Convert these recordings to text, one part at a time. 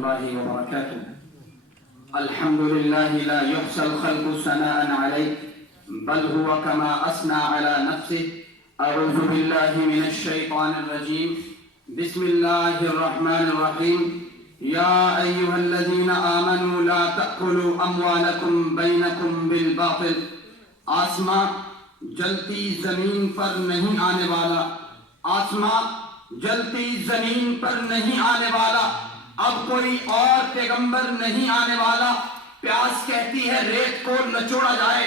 الله وبركاته. الحمد لله لا يحصى الخلق ثناء عليه بل هو كما أثنى على نفسه. أعوذ بالله من الشيطان الرجيم. بسم الله الرحمن الرحيم. يا أيها الذين آمنوا لا تأكلوا أموالكم بينكم بالباطل. آسمان جلتی زمین پر نہیں آنے والا، آسمان جلتی زمین پر نہیں آنے والا، اب کوئی اور پیغمبر نہیں آنے والا. پیاس کہتی ہے ریت کو نچوڑا جائے،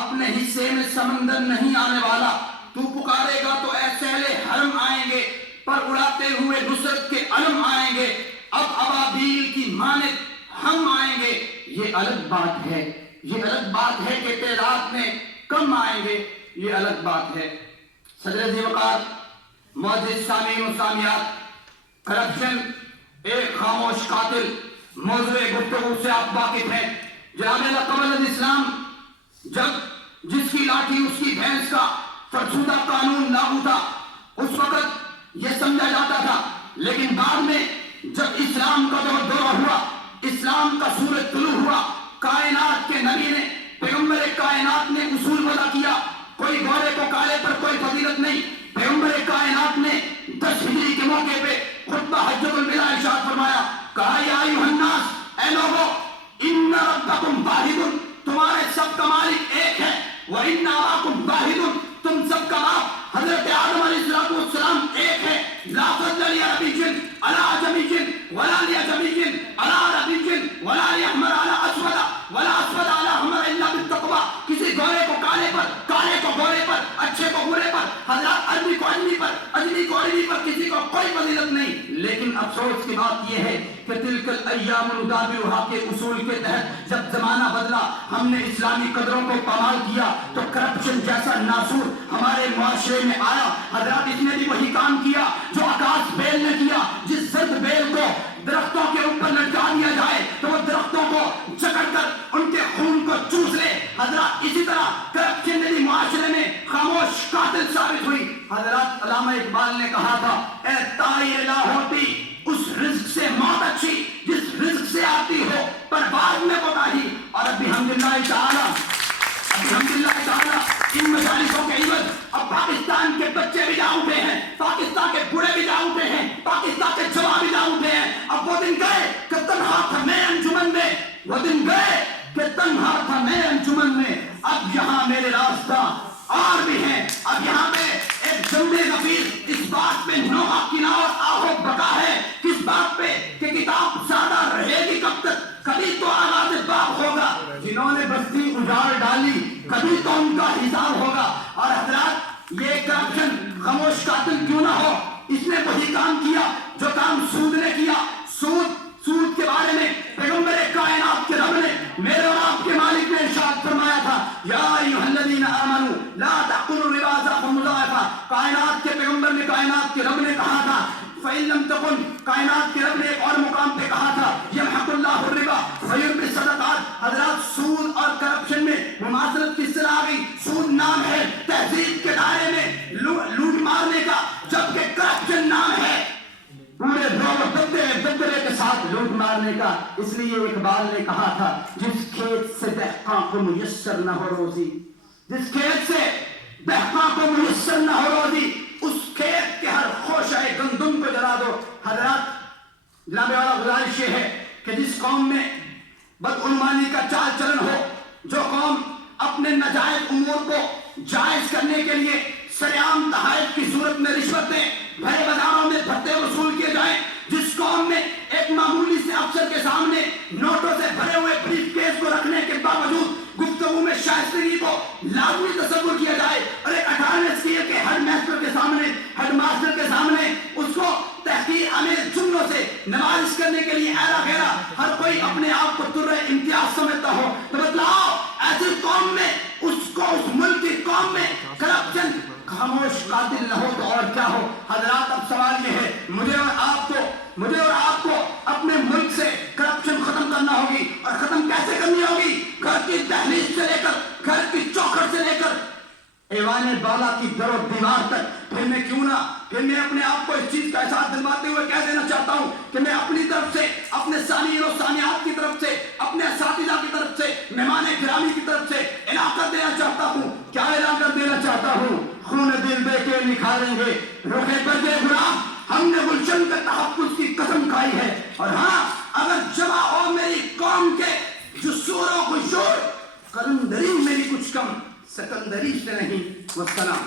اپنے حصے میں سمندر نہیں آنے والا. تو پکارے گا تو اے سہلے حرم آئیں گے، پر اڑاتے ہوئے نصرت کے علم آئیں گے. اب ابابیل کی مانند ہم آئیں گے. یہ الگ بات ہے، یہ الگ بات ہے کہ تعداد میں کم آئیں گے، یہ الگ بات ہے. صدر ذی وقار، معزز سامعین و سامعات، کرپشن ایک خاموش قاتل موضوع گفتگو سے آپ واقف ہیں. جناب قبل الاسلام جب جس کی لاٹھی اس کی بھینس کا فرسودہ قانون لاگو تھا، اس وقت یہ سمجھا جاتا تھا. لیکن بعد میں جب اسلام کا دورہ ہوا، اسلام کا سورج طلوع ہوا، کائنات کے نبی نے، پیغمبر کائنات نے اصول وضع کیا. کوئی گورے کو کالے پر کوئی فضیلت نہیں. پیغمبر کائنات نے 10 ہجری کے موقع پہ خطبہ حجۃ الوداع ارشاد فرمایا، کہا یا ایھا الناس، اے لوگو، ان ربکم واحد، تمہارے سب کا مالک ایک ہے. وان اباکم واحد، تم سب کا باپ حضرت آدم علیہ السلام ایک ہے. لا فضل لعربی علی عجمی ولا لعجمی علی عربی ولا احمر علی اسود ولا اسود علی احمر الا بالتقوی. کسی گورے کو کالے پر، کالے کو گورے پر، اچھے کو برے پر، حضرات عربی کو عجمی پر، عجمی کو عربی پر کسی کو کوئی فضیلت نہیں. لیکن افسوس کی بات یہ ہے کہ تلک الایام نداولها کے اصول کے تحت جب زمانہ بدلا، ہم نے اسلامی قدروں کو پامال کیا تو کرپشن جیسا ناسور ہمارے معاشرے میں آیا. حضرات اس نے بھی وہی کام کیا جو آکاش بیل نے کیا. جس زرد بیل کو درختوں کے اوپر لٹکا دیا جائے تو وہ درختوں کو جکڑ کر ان کے خون کو چوس لے. حضرات اسی طرح کرپشن نے بھی معاشرے میں خاموش قاتل ثابت ہوئی. حضرات علامہ اقبال نے کہا تھا، اے طائر لا ہوتی اس رزق سے موت اچھی جس رزق سے آتی ہو پرواز میں کوتاہی. اور اب الحمدللہ تعالی ان مجالسوں کے عوض اب پاکستان کے بچے بھی جا اٹھے ہیں، پاکستان کے بوڑھے بھی جا اٹھے ہیں، پاکستان کے جوان بھی جا اٹھے ہیں. اب وہ دن گئے کہ تنہا تھا میں انجمن میں، وہ دن گئے کہ تنہا تھا میں انجمن میں. اب یہاں میرے راستہ اور بھی ہیں. اب یہاں پہ ایک جملے غفیر اس بات پہ نوحہ کنار آہو بقا ہے، کس بات پہ کہ کتاب زیادہ رہے گی کب تک، کبھی تو آغاز باب ہوگا. جنہوں نے بستی اجاڑ ڈالی کبھی تو ان کا حساب ہوگا. اور حضرات یہ کرپشن خاموش قاتل کیوں نہ ہو، اس نے وہی کام کیا جو کام سود نے کیا. سود کے بارے میں پیغمبر کائنات کے رب نے، میرے اور آپ کے مالک نے ارشاد فرمایا تھا، یا ایھا الذین آمنوا لا تأکلوا الربا ضعفا مضاعفا. کائنات کے پیغمبر نے، کائنات کے رب نے کہا تھا فَإِن لَمْ تَكُنْ. کائنات کے رب نے ایک اور مقام پہ کہا تھا یمحق اللہ الربا ویربی الصدقات. حضرات سود اور کرپشن میں مماثلت کس طرح آ گئی؟ سود نام ہے تہذیب کے دائرے میں لوٹ مارنے کا، جبکہ کرپشن نام ہے پورے دبدبے کے ساتھ لوٹ مارنے کا. اس لیے اقبال نے کہا تھا، جس کھیت سے دہقاں کو میسر نہ ہو روزی، جس کھیت سے دہقاں کو میسر نہ ہو روزی، اس کھیت کے ہر خوشہ گندم کو جلا دو. حضرات جناب والا گزارش یہ ہے کہ جس قوم میں بدعنوانی کا چال چلن ہو، جو قوم اپنے ناجائز امور کو جائز کرنے کے لیے سریعام تحائف کی صورت میں رشوتیں بھرے بازاروں میں بھتے وصول کیے جائیں، جس قوم میں ایک معمولی سے افسر کے سامنے نوٹوں سے بھرے ہوئے بریف کیس کو رکھنے کے باوجود گفتگو میں شائستگی کو لازمی تصور کیا جائے، اور ایک 18 اسکیل کے ہیڈ ماسٹر کے سامنے، ہیڈ ماسٹر کے سامنے اس کو تحقیر آمیز جملوں سے نمائش کرنے کے لیے ایرا گھیرا ہر کوئی اپنے آپ کو تر امتیاز سمجھتا ہو، تو بتلاؤ ایسی قوم میں، اس ملک کی قوم میں کرپشن خاموش قاتل نہ ہو تو اور کیا ہو. حضرات اب سوال یہ ہے، مجھے اور آپ کو اپنے ملک سے کرپشن ختم کرنا ہوگی. اور ختم کیسے کرنی ہوگی؟ گھر کی دہلیز سے لے کر، گھر کی چوکھٹ سے لے کر ایوان بالا کی در و دیوار تک. پھر میں اپنے آپ کو اس چیز کا احساس دلواتے ہوئے کہہ دینا چاہتا ہوں کہ میں اپنی طرف سے اپنے ساتھ نکھاریں گے. رخ پردے گلاب ہم نے گلشن کے تحفظ کی قسم کھائی ہے. اور ہاں اگر جمع ہو میری قوم کے جسور و خشور، قلندری میری کچھ کم سکندری سے نہیں. والسلام.